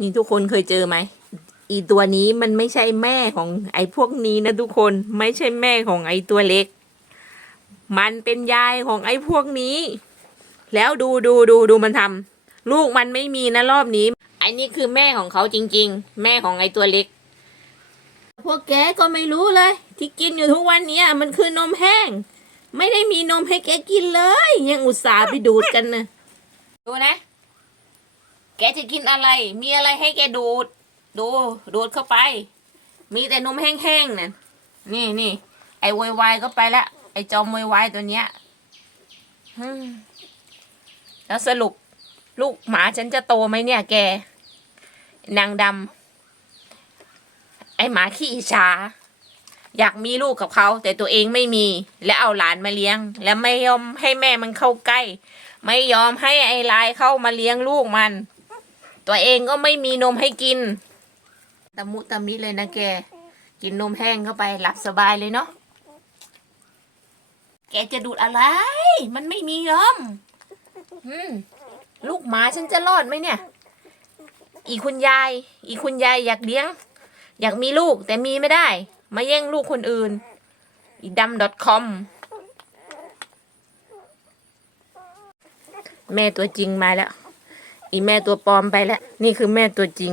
นี่ทุกคนเคยเจอไหม อีตัวนี้มันไม่ใช่แม่ของไอ้พวกนี้นะทุกคน ไม่ใช่แม่ของไอ้ตัวเล็ก มันเป็นยายของไอ้พวกนี้ แล้วดูดูดูดูมันทำลูกมันไม่มีนะรอบนี้ ไอ้นี่คือแม่ของเขาจริง ๆ แม่ของไอ้ตัวเล็ก พวกแกก็ไม่รู้เลย ที่กินอยู่ทุกวันเนี้ยมันคือนมแห้ง ไม่ได้มีนมให้แกกินเลย ยังอุตส่าห์ไปดูดกันนะดูนะ แกจะกินอะไร มีอะไรให้แกดูด ดู ดูดเข้าไป มีแต่นมแห้งๆน่ะนี่นี่ไอ้โวยวายก็ไปละไอ้จอมโวยวายตัวเนี้ยแล้วสรุปลูกหมาฉันจะโตไหมเนี่ย แก นางดำไอ้หมาขี้อิจฉาอยากมีลูกกับเขา แต่ตัวเองไม่มี และเอาหลานมาเลี้ยง และไม่ยอมให้แม่มันเข้าใกล้ ไม่ยอมให้ไอ้ลายเข้ามาเลี้ยงลูกมัน ตัวเองก็ไม่มีนมให้กิน ตะมุตะมิเลยนะแก กินนมแห้งเข้าไปหลับสบายเลยเนาะ แกจะดูดอะไร มันไม่มีนมอืมลูกหมาฉันจะรอดไหมเนี่ย อีคุณยาย อีคุณยายอยากเลี้ยง อยากมีลูกแต่มีไม่ได้ มาแย่งลูกคนอื่น อีดำ .com แม่ตัวจริงมาแล้ว อีแม่ตัวปลอมไปแล้ว นี่คือแม่ตัวจริง